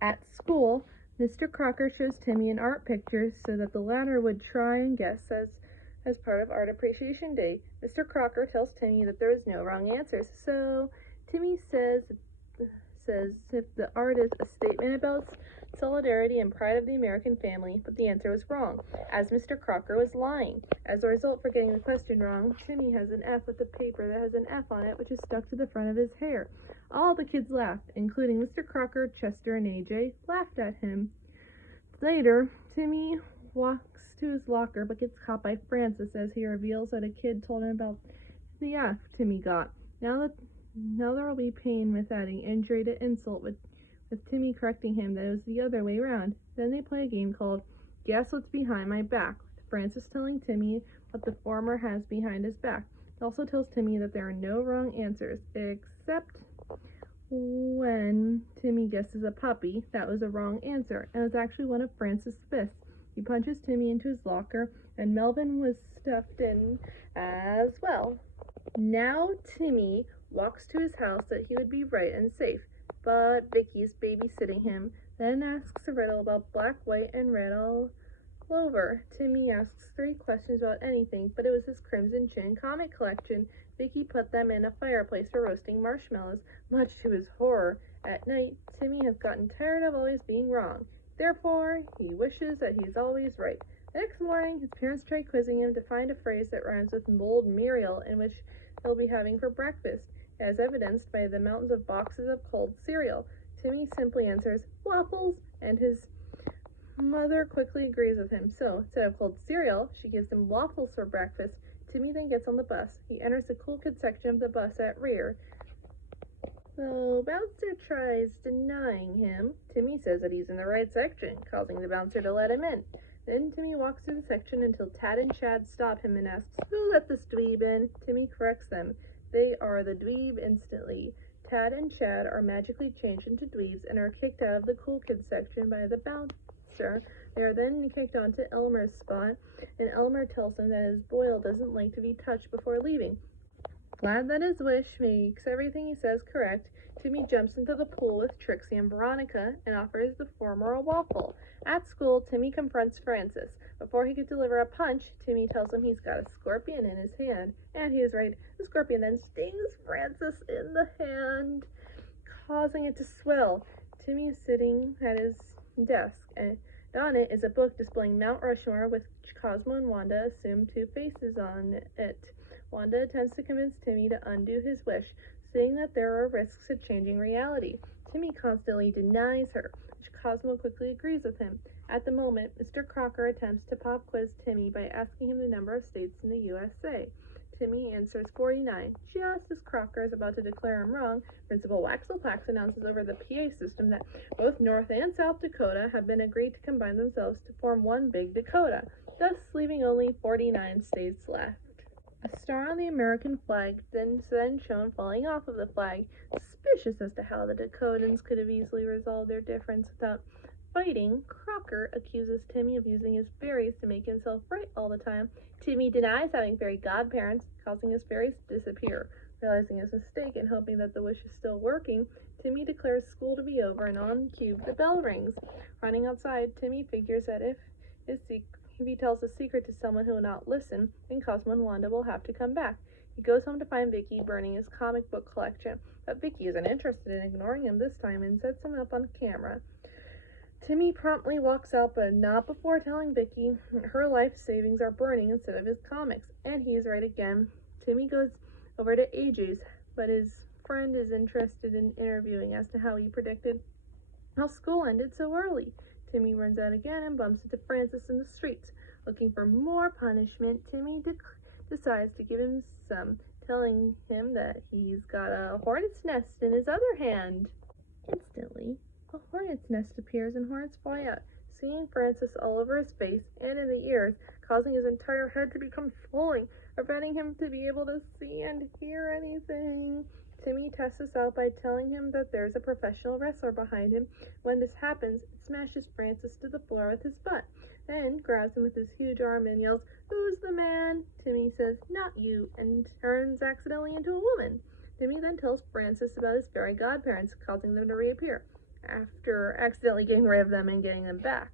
At school, Mr. Crocker shows Timmy an art picture so that the latter would try and guess as part of Art Appreciation Day. Mr. Crocker tells Timmy that there is no wrong answers, so Timmy says if the art is a statement about solidarity and pride of the American family, but the answer was wrong, as Mr. Crocker was lying. As a result for getting the question wrong, Timmy has an F with a paper that has an F on it, which is stuck to the front of his hair. All the kids laughed, including Mr. Crocker, Chester, and AJ laughed at him. Later, Timmy walks to his locker but gets caught by Francis as he reveals that a kid told him about the F Timmy got. Now there will be pain with adding injury to insult with Timmy correcting him that it was the other way round. Then they play a game called Guess What's Behind My Back, with Francis telling Timmy what the former has behind his back. It also tells Timmy that there are no wrong answers, except when Timmy guesses a puppy. That was a wrong answer, and it was actually one of Francis' fists. He punches Timmy into his locker, and Melvin was stuffed in as well. Now Timmy walks to his house that he would be right and safe, but Vicky is babysitting him, then asks a riddle about black, white, and red all over. Timmy asks 3 questions about anything, but it was his Crimson Chin comic collection. Vicky put them in a fireplace for roasting marshmallows, much to his horror. At night, Timmy has gotten tired of always being wrong. Therefore, he wishes that he's always right. The next morning, his parents try quizzing him to find a phrase that rhymes with mold Muriel, in which he'll be having for breakfast, as evidenced by the mountains of boxes of cold cereal. Timmy simply answers, waffles, and his mother quickly agrees with him. So, instead of cold cereal, she gives him waffles for breakfast. Timmy then gets on the bus. He enters the cool kid section of the bus at rear. The bouncer tries denying him. Timmy says that he's in the right section, causing the bouncer to let him in. Then Timmy walks through the section until Tad and Chad stop him and asks, who let this dweeb in? Timmy corrects them. They are the dweeb instantly. Tad and Chad are magically changed into dweebs and are kicked out of the cool kids section by the bouncer. They are then kicked onto Elmer's spot, and Elmer tells them that his boil doesn't like to be touched before leaving. Glad that his wish makes everything he says correct, Timmy jumps into the pool with Trixie and Veronica and offers the former a waffle. At school, Timmy confronts Francis. Before he could deliver a punch, Timmy tells him he's got a scorpion in his hand, and he is right. The scorpion then stings Francis in the hand, causing it to swell. Timmy is sitting at his desk, and on it is a book displaying Mount Rushmore with Cosmo and Wanda assume 2 faces on it. Wanda attempts to convince Timmy to undo his wish, saying that there are risks of changing reality. Timmy constantly denies her, which Cosmo quickly agrees with him. At the moment, Mr. Crocker attempts to pop quiz Timmy by asking him the number of states in the USA. Timmy answers 49. Just as Crocker is about to declare him wrong, Principal Waxelpax announces over the PA system that both North and South Dakota have been agreed to combine themselves to form one big Dakota, thus leaving only 49 states left. A star on the American flag then shown falling off of the flag, suspicious as to how the Dakotans could have easily resolved their difference without fighting. Crocker accuses Timmy of using his fairies to make himself right all the time. Timmy denies having fairy godparents, causing his fairies to disappear. Realizing his mistake and hoping that the wish is still working, Timmy declares school to be over, and on cue the bell rings. Running outside, Timmy figures that if he tells a secret to someone who will not listen, then Cosmo and Wanda will have to come back. He goes home to find Vicky burning his comic book collection, but Vicky isn't interested in ignoring him this time and sets him up on camera. Timmy promptly walks out, but not before telling Vicky her life savings are burning instead of his comics, and he is right again. Timmy goes over to AJ's, but his friend is interested in interviewing as to how he predicted how school ended so early. Timmy runs out again and bumps into Francis in the streets. Looking for more punishment, Timmy decides to give him some, telling him that he's got a hornet's nest in his other hand. Instantly, a hornet's nest appears and hornets fly out, stinging Francis all over his face and in the ears, causing his entire head to become swollen, preventing him to be able to see and hear anything. Timmy tests this out by telling him that there's a professional wrestler behind him. When this happens, it smashes Francis to the floor with his butt, then grabs him with his huge arm and yells, "Who's the man?" Timmy says, "Not you," and turns accidentally into a woman. Timmy then tells Francis about his fairy godparents, causing them to reappear. After accidentally getting rid of them and getting them back,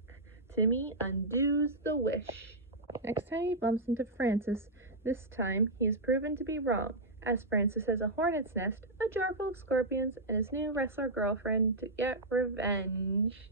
Timmy undoes the wish. Next time he bumps into Francis, this time he is proven to be wrong, as Francis has a hornet's nest, a jar full of scorpions, and his new wrestler girlfriend to get revenge.